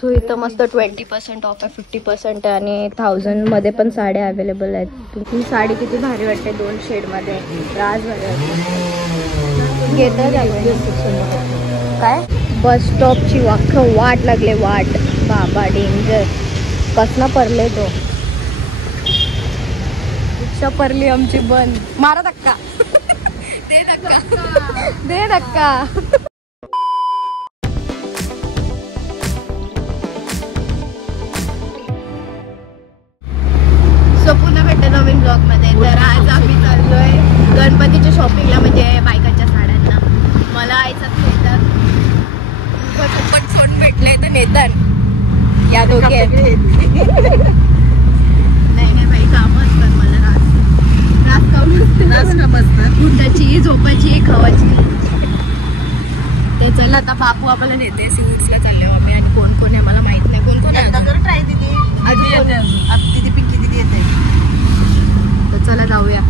So इथं मस्त 20% of आहे, 50% आहे आणि 1000 मध्ये पण साड्या अवेलेबल आहेत. ही साडी किती भारी वाटते, 2 शेडमध्ये राज भारी वाटते. काय बस स्टॉपची वाट लागले, वाट बाबा डेंजर. कसना परले तो रिक्षा परली आमची बंद. मारा धक्का दे धक्का दे धक्का. सो पुन्हा भेटते नवीन ब्लॉग मध्ये. तर आज आम्ही चाललोय गणपतीच्या शॉपिंगला, म्हणजे बायकांच्या साड्यांना. मला आईचाच नेतात पण भेटले तर नेतात या दोघे. नाही बाई, काम असतात मला. रास काम असतात, उठायची, झोपायची, खावायची. ते चल आता बापू आपल्याला नेते. सिवूड्सला चालले आम्ही आणि कोण कोण आहे मला माहित नाही. कोण कोण आहे ट्राय दिदी, दिदी पिंकी दिदी येते. तर चला जाऊया.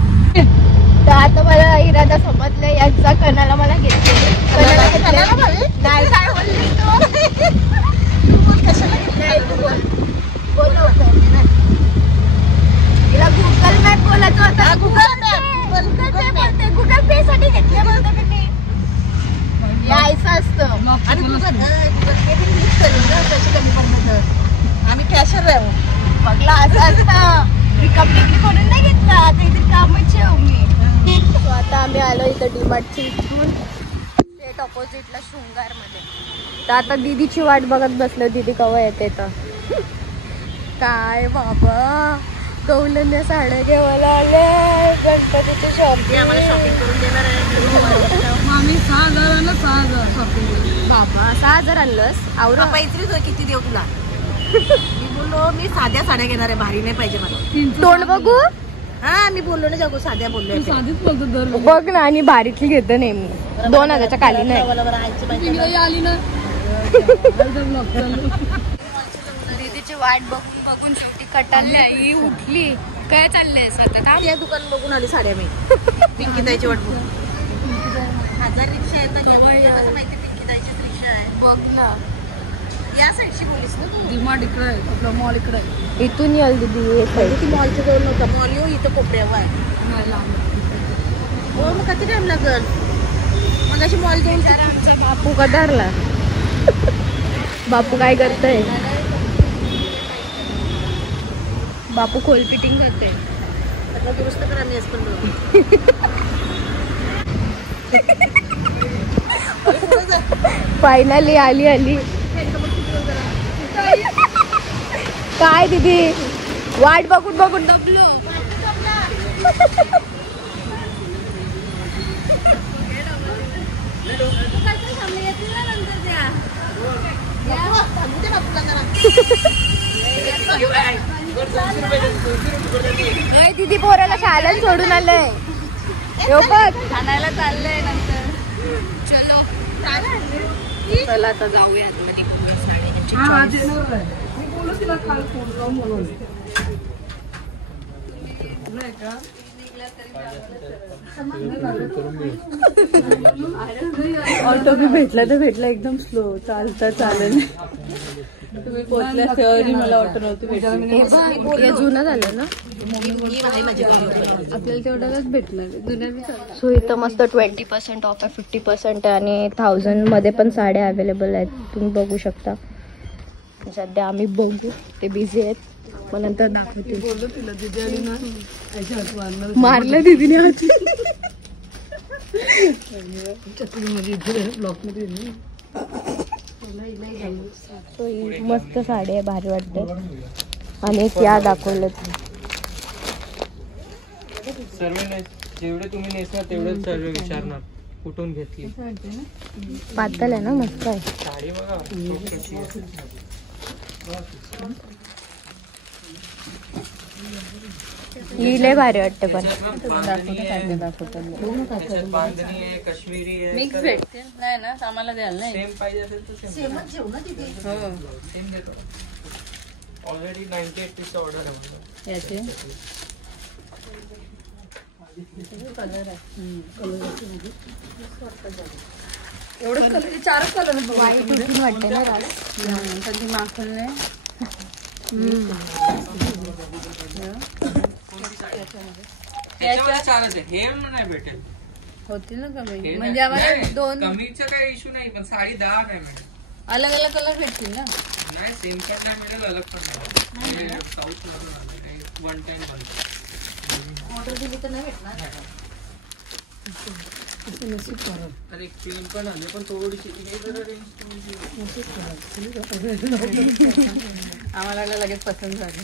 तर आता मला इरादा समजले याचा. कणाला मला घेतले. नाही काय बोलली तू कशाला घेतले? बोल तिला गुगल मॅप बोलायचं होतं. गुगल पे साठी घेतले बोलतो की मी. यायचं असतं आम्ही कॅशर राहू. बघला असं असतं. रिकम्प्लिटली कोणी नाही घेतला, काहीतरी कामच आहे मी. सो आता आम्ही आलो इथं डीमार्टची इथून स्ट्रेट ऑपोजिटला शृंगारमध्ये. तर आता दीदीची वाट बघत बसलो, दीदी केव्हा येते. तर काय बाबा कौलन्या साड्या घेवायला आले गणपतीच्या शॉपिंग. आम्हाला शॉपिंग करून देणार आहे. आम्ही 6000 शॉपिंग. बाबा 6000 आणलंस? आवरा पैत्री किती देऊ तुला? मी बोललो मी साध्या साड्या घेणार आहे, भारी नाही पाहिजे मला. तोंड बघू. हा मी बोललो ना जागो, साध्या बोललो. साधीच बोलतो बघ ना. आणि भारीतली घेतो नेहमी. 2000च्या खाली नाही आली ना. दीदीची वाट बघून बघून शेवटी कटाळली, उठली. काय चाललंय आता? त्या दुकान बघून आली साड्या मी. पिंकीताईची वाट बघून. 1000 रिक्षा आहेत ना, माहिती पिंकीताईची रिक्षा आहे. बघ ना. या साईडची बोलीस ना तू. डीमार्ट इकडे आहे, आपला मॉल इकडे आहे. इथून याल दीदी. ती मॉलच्या जवळ नव्हता. मॉल येऊ इथं कोपऱ्यावर आहे. हो मग किती टाइम लागल? मग अशी मॉल जाऊन आमचा बापू कटारला. बापू काय करतय? बापू खोल फिटिंग करते. दुरुस्त करा मी पण. फायनली आली. काय दीदी वाट बघून बघून दबलो. दीदी पोराला शाळेला सोडून आलंय. खाण्याला चाललंय नंतर. चला आता जाऊया. ऑटो बी भेटला तर भेटला, एकदम स्लो चालता चालेल. तुम्ही पोहोचल्या तेव्हा मला ऑटो नव्हती भेटली. जुनं झालं ना आपल्याला, तेवढ्यालाच भेटणार. सो इथं मस्त 20% ऑफ आहे, 50% आहे आणि 1000 मध्ये पण साड्या अवेलेबल आहेत. तुम्ही बघू शकता. सध्या आम्ही बघू, ते बिझी आहेत. मग नंतर दाखवते. बोललो तिला दीदी आली ना, मारलं दीदीने हात. मस्त साडी आहे, भारी वाटते. आणि एक या दाखवलं जेवढे तुम्ही नेसणार तेवढेच सर्व विचारणार कुठून घेतली. पातळ आहे ना, मस्त आहे साडी. बघा ही लय भारी वाटते. पण बांधणी आहे, काश्मीरी आहे, मिक्स भेटते नाही ना. आम्हाला द्याल नाही. सेम पाहिजे असेल तर सेमच घेऊ ना तिथे. हो सेम देतो. ऑलरेडी 98 पीस ऑर्डर आहे म्हणजे याचे कलर आहे. एवढंच कलर, चारच कलर वाईट उठून वाटते ना रास. कधी माखलने त्याच्यामध्ये चालत आहे, हे नाही भेटेल. होती ना कमी, हे म्हणजे नाही, आम्हाला नाही, दोन कमीचा काही इश्यू नाही, पण साडी 10 नाही मिळेल. अलग अलग कलर भेटतील ना. नाही सेम कट नाही मिळेल, अलग पण नाही. साऊथ मधून आलं, वन टाइम ऑर्डर दिली तर नाही भेटणार. अरे क्रीम पण आले, पण थोडीशी हे जरा रेंज आम्हाला लगेच पसंत झाली.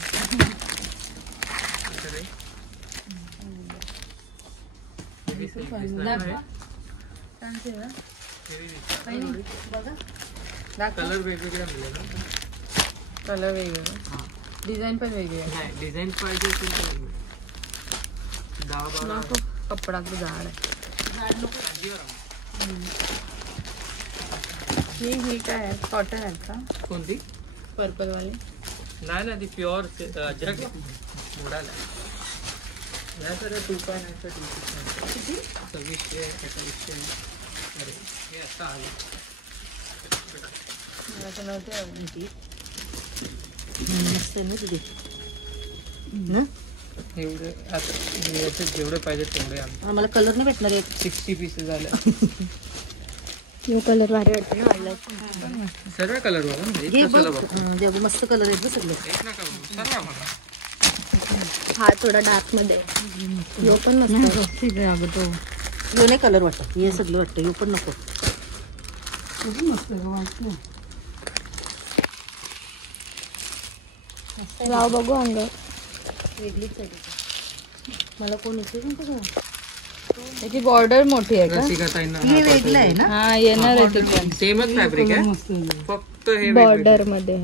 कलर वेगवेगळा मिळेल ना. कलर वेगवेगळे, डिझाईन पण वेगळी आहे. नाही डिझाईन पाहिजे असेल तर मिळेल. 10-12 खूप कपडा खूप जाड आहे. ही काय आहे, कॉटन आहेत का कोणती? पर्पल वाली? नाही ना, ती प्युअर अजरक आहे, मोडाला नाही सर. 2.9 किती 2600 2800. अरे हे आता आलं. नव्हते आवडली. एवढे आता याचे जेवढे पाहिजे तेवढे आम्हाला कलर नाही भेटणार. 60 पीसेस झाले. न्यू कलर भारी वाटते ना. सर्व कलर बघा, मस्त कलर आहेत सगळे. एक नका बघू, सर्व बघा. हा थोडा डार्क मध्ये यो पण मस्त. यो नाही कलर वाटत, हे सगळं वाटतं. यो पण नको. राव बघू अंग. वेगळीच आहे मला कोण येते त्याची बॉर्डर मोठी आहे का? हे वेगळं आहे ना. हा येणार आहे, ते पण सेमच फॅब्रिक आहे, फक्त हे बॉर्डर मध्ये.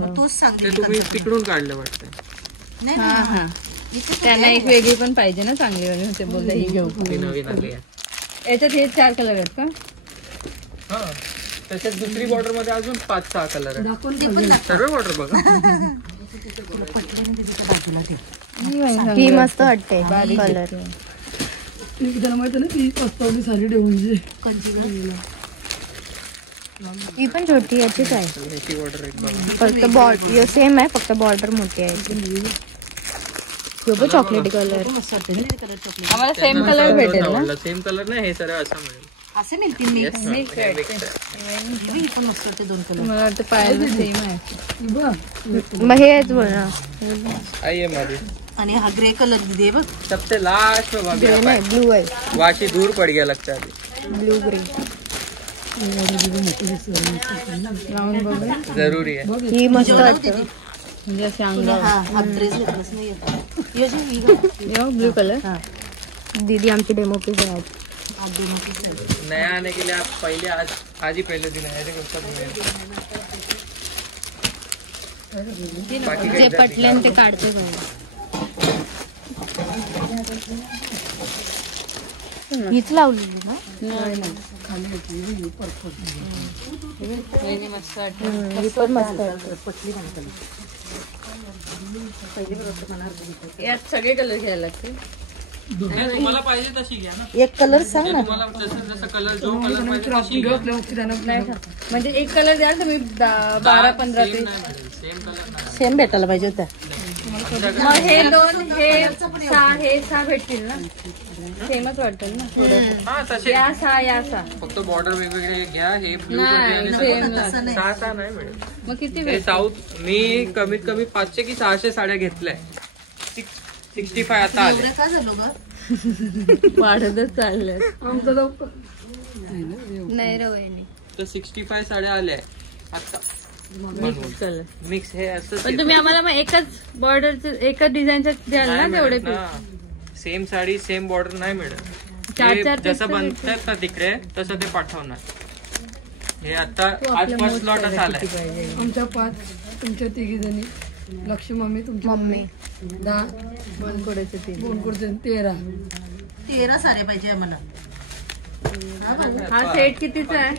ते तुम्ही तिकडून काढलं वाटतं. हा हा, त्यांना एक वेगळी पण पाहिजे ना चांगली वाली. ते बोलले ही घेऊ. नवीन आली आहे. याच्यात हे 4 कलर आहेत का? हा, त्याच्यात दुसरी बॉर्डर मध्ये अजून 5-6 कलर आहेत. सर्व बॉर्डर बघा. ही मस्त वाटते कलर. ही पण छोटी याचीच आहे, याची बॉर्डर एक बघा. फक्त बॉर्डर सेम आहे, फक्त बॉर्डर मोठी आहे. चॉकलेटी कलर. आम्हाला सेम कलर भेटेल ना. सेम कलर नाही, हे सर्व असं मिळेल. असे मिळतील. Yes, ma'am. हे mix आहे. मला वाटतं पायाला सेम आहे. मग हेच बोल ना. आइए मारी. आणि हा ग्रे कलर दे बघ. सबसे लास्ट में भाभी आप आए. ब्लू आहे. वाशी दूर पड़ गया लगता है अभी. ब्लू ग्रीन लावून बघूया. जरूरी है. ही मस्त वाटते. म्हणजे असे अंगावर ब्लू कलर. दीदी आमची डेमो पीस आहे. नया आने के लिए आप पहले आज ही पहले दिन आए थे. बाकी जे पटले ते काढते. हीच लावलेली ना. मस्त वाटतं. ही पण मस्त वाटते. यात सगळे कलर घ्यायला लागतील. तुम्हाला पाहिजे तशी घ्या ना. एक कलर सांग ना. तुम्हाला जसं कलर जो कलर पाहिजे तशी घ्या. म्हणजे एक कलर द्या तुम्ही 12-15 सेम नाही भेटेल. सेम कलर नाही. सेम भेटायला पाहिजे होता. मग हे 2 हे 6 भेटतील ना. सेमच वाटेल ना थोडं. हा तसे या 6 या 6. फक्त बॉर्डर वेगवेगळे घ्या. हे ब्लू नाही, सेम लागतं. 6 नाही मिळेल. मग किती हे भेट? साऊथ मी कमीत कमी 500 की 600 साड्या घेतल्या. 65 आता आले. वाढतच चाललंय. नाही रे वहिनी. तर 65 साड्या आल्या आता कलर मिक्स. हे असं पण तुम्ही आम्हाला मग एकच बॉर्डरचं एकच डिझाईनचं द्याल ना तेवढे piece. Same sari same border नाही मिळत. 4-4 हे जसं बनतात ना तिकडे तसं ते पाठवणार. हे आता आज फर्स्ट लॉटच आलाय. आमच्या 5, तुमच्या 3 जणी, लक्ष्मी मम्मी, तुमची मम्मी 10, बनकोड्याचे 3. बोनकुडचे 13. 13 सारे पाहिजे आम्हाला. हा सेट कितीचा आहे?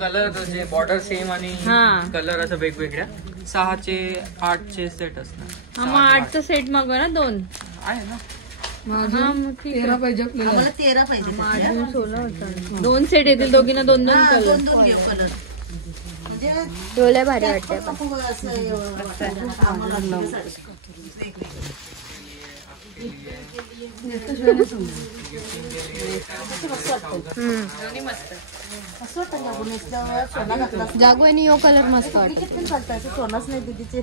कलर जे बॉर्डर सेम आणि कलर असं वेगवेगळ्या 6चे 8चे सेट असणार. हा मग 8चा सेट मागवा ना 2. आहे ना. माझं 13 पाहिजे आपल्याला. आम्हाला 13 पाहिजे त्याचे. अजून 16 होता. 2 सेट येतील दोघींना 2-2 हा, कलर. 2-2 घेऊ कलर. म्हणजे डोळे भारी वाटते पण. खूप असं वाटतं. आम्हाला असं वाटतं ना, आपण नेसल्यावर सोना घातला असता. जागो आणि यो कलर मस्त वाटतो. किती पण चालतं, असं सोनाच नाही दीदीचे.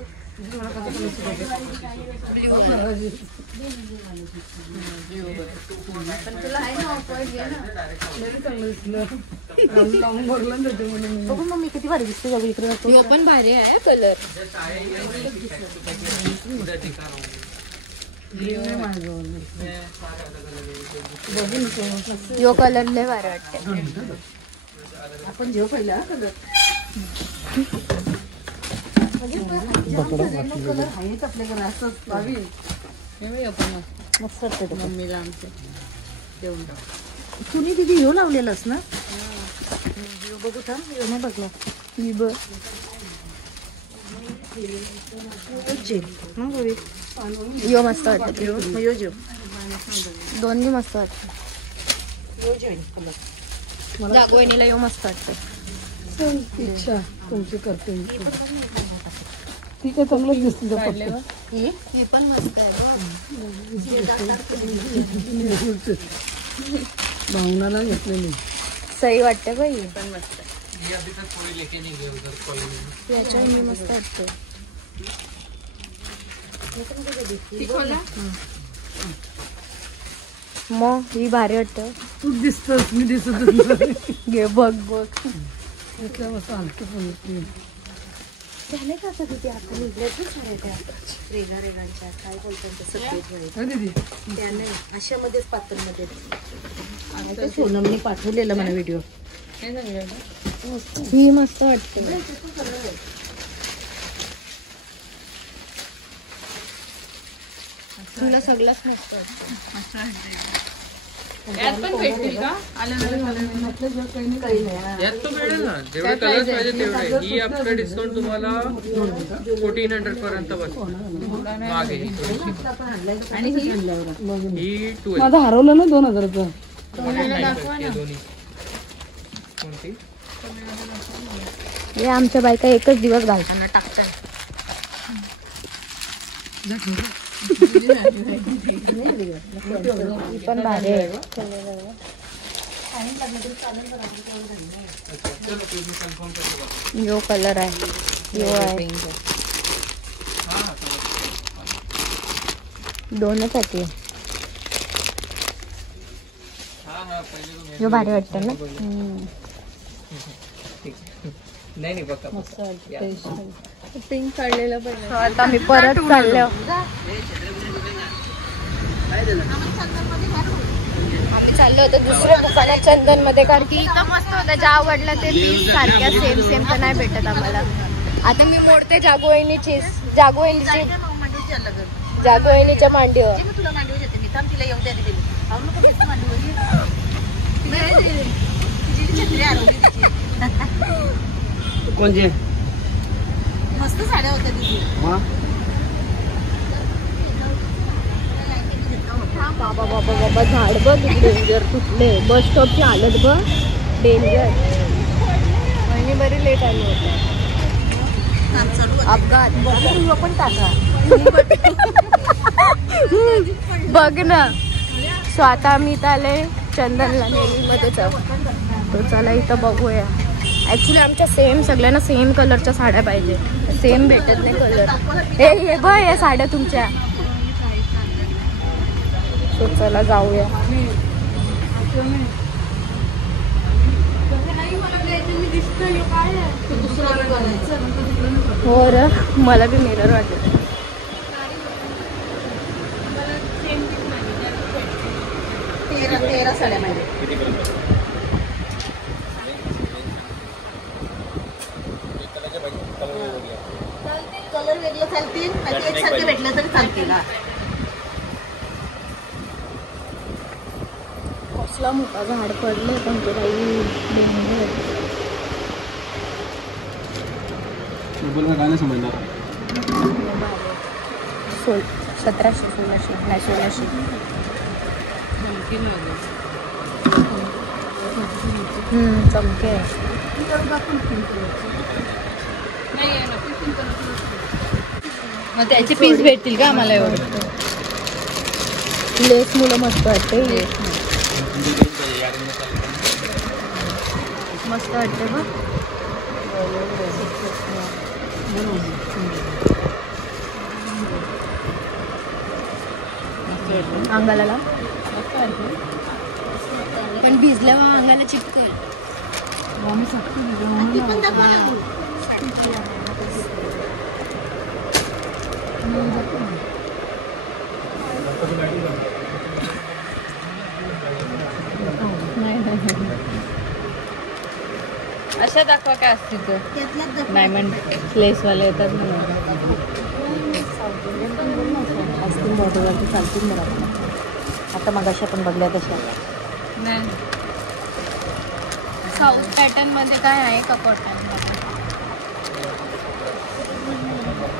लावून बघला ना त्याच्यामध्ये मी. बघू मग मी किती भारी दिसते जाऊ इकडे जातो. यो पण भारी आहे कलर. यो कलर लय भारी वाटते. आपण जेव पहिला कलर कलर आहेच आपल्याकडे असं भावी मस्त वाटतं ते. मम्मीला आमच्या देऊन तुम्ही दीदी ह्यो लावलेलास ना? ह्यो बघू थांब, ह्यो नाही बघला. ही बघ. यो मस्त वाटते. ह्यो जेव. दोन्ही मस्त वाटते. ह्यो जेव कलर. जागोणीला यो मस्त वाटते. चल, इच्छा तुमची करते मी. ठीक आहे, चांगलंच दिसतं ते पटकन. हे पण मस्त आहे. भावनाला घेतलेली. सही वाटते बाई. पण मस्त. ये अभी तक कोई लेके नहीं गया उधर कॉलेज में. याच्या मी मस्त वाटते. मग ही भारी वाटते. तू दिसतस, मी दिसतच नाही. घे बघ बघ. इथल्या मस्त हलके पण झाले का आता तिथे आपण इकडे त्या रेगा रेगांच्या काय बोलतात ते सगळे दीदी. त्या नाही अशामध्येच पातळमध्ये सोनमने पाठवलेला मला व्हिडिओ. काय सांगलं ही मस्त वाटते. तुला सगळंच मस्त वाटतं. यात पण भेटतील का? यात तो मिळेल ना, जेवढे कलर्स पाहिजे तेवढे. ही आफ्टर डिस्काउंट तुम्हाला 1400 पर्यंत बसते. मागे आणि ही ही 12 माझं हरवलं ना 2000चं. हे दोन्ही. कोणती? हे आमच्या बायका एकच दिवस घालताना टाकतात. ही पण भारी आहे. यो कलर आहे. यो आहे. दोनच आहे. यो भारी वाटतं ना. नाही नाही बघा. पिंक काढलेलं पण आता मी परत चाललो. आम्ही चाललो होतो दुसऱ्या दुकानात चंदन मध्ये, कारण की इथं मस्त होतं. ज्या आवडलं ते पीस सारख्या सेम तर नाही भेटत आम्हाला. आता मी मोडते जागोवहिनीची जागोवहिनीच्या मांडीवर. तुला मांडीवर येते मी. थांब तिला येऊ द्या दिली. अहो नको भेटते मांडीवर. तिची छत्री हरवली तिची. कोणते मस्त साड्या होत्या तिची. बाबा बाबा बाबा झाड बघ डेंजर तुटले. बस स्टॉपची हालत बघ डेंजर. महिने बरी लेट आली होती. काम चालू होतं. अपघात तुला पण टाका. बघ ना. स्वतः मी आले चंदनला नेहमीमध्ये तो चला इथं बघूया. ऍक्च्युली आमच्या सेम सगळ्यांना सेम कलरच्या साड्या पाहिजे. सेम भेटत नाही कलर. हे बघ या साड्या तुमच्या. तो चला जाऊया. हो र मला बी मिरर वाटत. 13 साड्या म्हणजे कलर वेगळे चालतील आणि एकसारखे भेटले तरी चालतील. कसला मोठा झाड पडले पण ते काही डेंजर. काय नाही समजणार. 1700 1600 नाही 1600. चमके मग त्याचे पीस भेटतील का आम्हाला एवढं? लेस मुलं मस्त वाटते. मस्त वाटते बघ. अंगाला लाव. पण भिजल्यावर अंगाला चिपकल. अशा दाखवा काय असतील तर. डायमंड लेसवाले येतात ना. असतील बॉर्डरवरती चालतील मला. आता मगाशी आपण बघल्या तशा. नाही साऊथ पॅटर्न मध्ये काय आहे का कॉटन?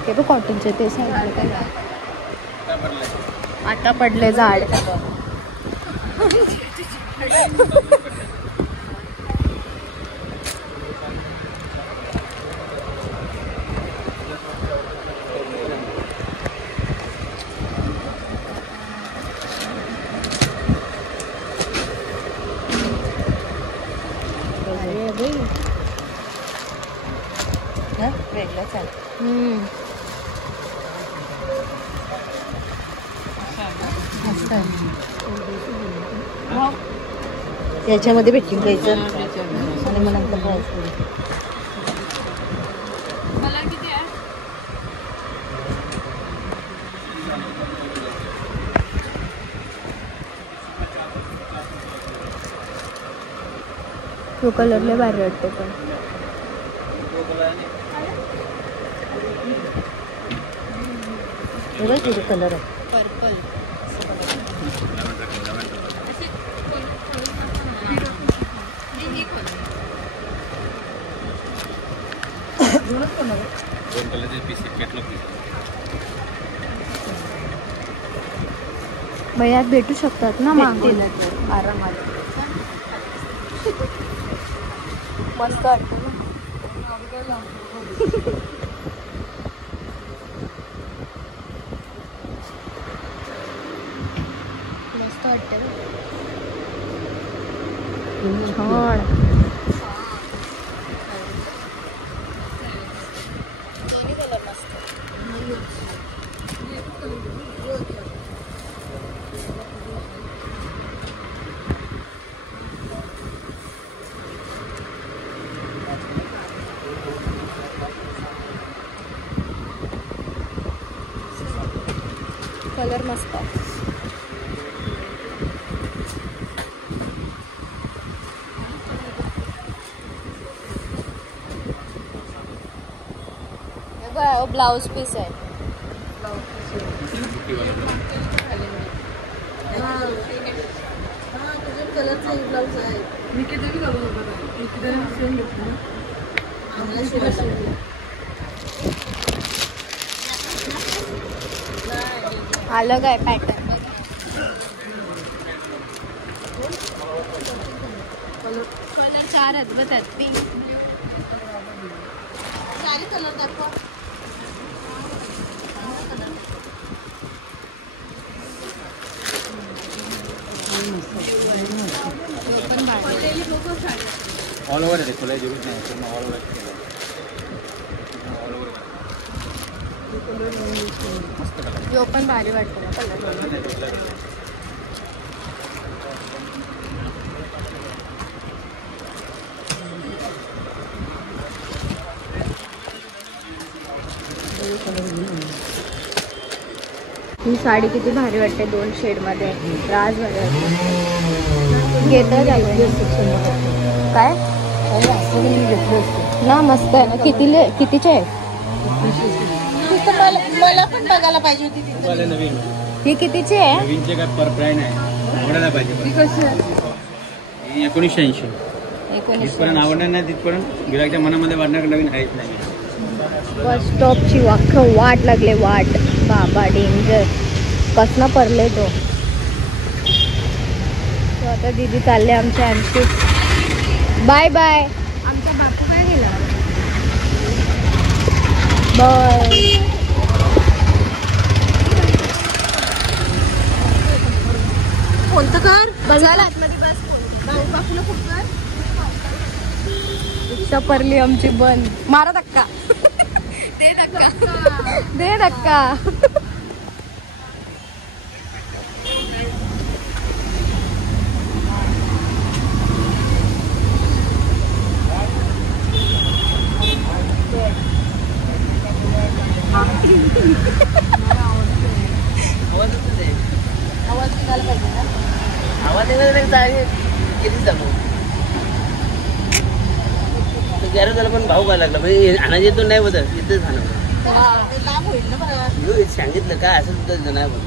ते बघ कॉटनचे ते सांगितलं काय. आता पडले झाड. वेगळंच आहे. मस्त आहे. याच्यामध्ये भेटून घ्यायचं आणि मग नंतर प्राईस. कलर किती आहे? तो कलरला भारी वाटते पण. हे बघ तिथे कलर आहे. पर्पल. भैयात भेटू शकतात ना मागून आरामात. मस्त वाटतं ना. मस्त वाटतं ना. छान. कलर मस्त आहे. ब्लाउज पीस आहे. कलरचा ब्लाउज आहे. मी किती घालू अलग आहे पॅटर्न. कलर 4 आहेत बघ त्यात. पिंक सारे कलर दाखवा. ऑल ओवर आहे. खोलाय जरूर नाही. पूर्ण ऑल ओवर केलं. मस्त कलर. जो पण भारी वाटतो ना कलर. ही साडी किती भारी वाटते. 2 शेड मध्ये राज मध्ये घेतं काय ना. मस्त आहे ना. कितीचे आहे? मला पण बघायला पाहिजे होती. नवीन ही कितीची आहे? नवीनचे काय पर प्राईस आहे. आवडायला पाहिजे. 1980. जिथपर्यंत आवडणार नाही तिथपर्यंत गिराकच्या मनामध्ये वाढणार नवीन आहेच नाही. बस स्टॉपची वाट लागले. वाट बाबा डेंजर. कसना पडले तो. आता दीदी चालले आमच्या आमची. Bye bye. आमचा बापू काय गेला? बाय. कोणतं कर बसायला आतमध्ये बस. बापूला खूप कर. रिक्षा परली आमची बंद. मारा धक्का. दे धक्का. दे धक्का. आवाज किती चालू गॅरेज झालं पण भाऊ काय लागला म्हणजे आणायचे नाही बदल इथेच सांगितलं काय असं सुद्धा नाही बघ.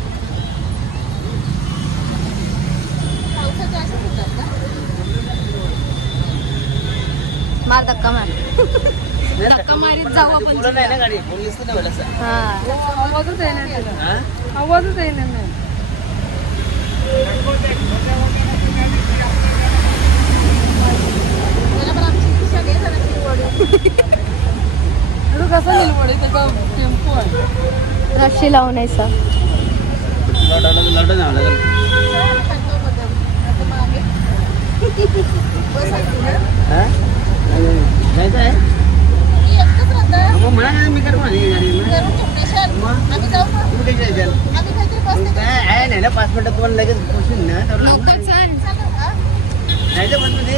मार धक्का मार. धक्का मारीत जाऊ आपण. बोला नाही ना गाडी फोन दिसतो ना मला आवाजच येणार नाही. आवाजच येणार नाही. कसं निलवडे त्याचा टेम्पो आहे. रशी लावून यायचा. लढ जावं लागेल. जायचं आहे मग म्हणा मी कर काय आहे नाही ना 5 मिनिटात तुम्हाला लगेच पोहोचून ना जायचं बस मध्ये.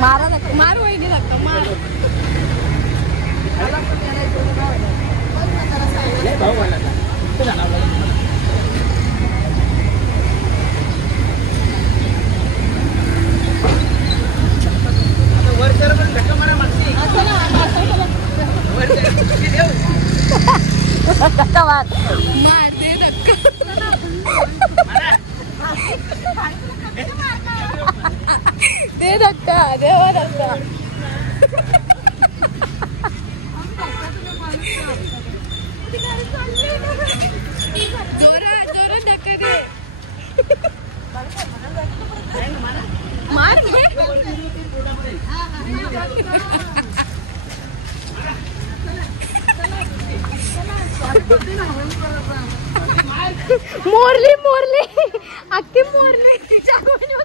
मारा धक्का मार. वहिनी धक्का मार. भाऊ मला वर कर पण धक्का मारा मागची. धक्का मार. मार. दे धक्का. दे धक्का. देवा धक्का. जोरात जोरात धक्का दे. मार. मोरली मोरली अख्खी मोरली. तिच्या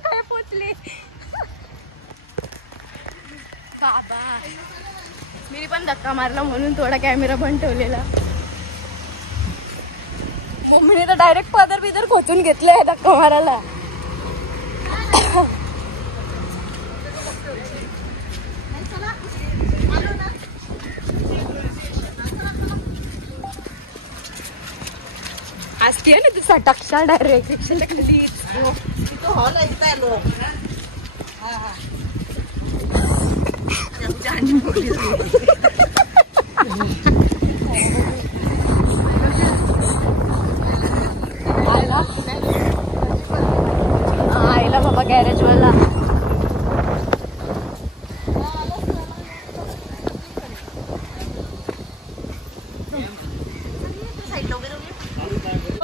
काय पोचले बाबा. मी पण धक्का मारला म्हणून थोडा कॅमेरा बंद ठेवलेला. मम्मीने तर डायरेक्ट पदर बिदर खोचून घेतलंय धक्का मारायला. असते ना तू सटकशा डायरेक्ट रिक्षाच्या खाली. हॉल ऐकताय लोक. आईला बाबा गॅरेज वाला.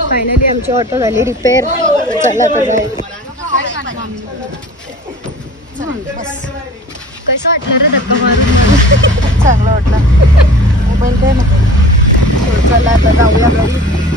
फायनली आमची ऑटो झाली रिपेअर. चला कसं वाटलं रे धक्का मारून? चांगलं वाटलं. मोबाईल काय ना. चला आता जाऊया घरी.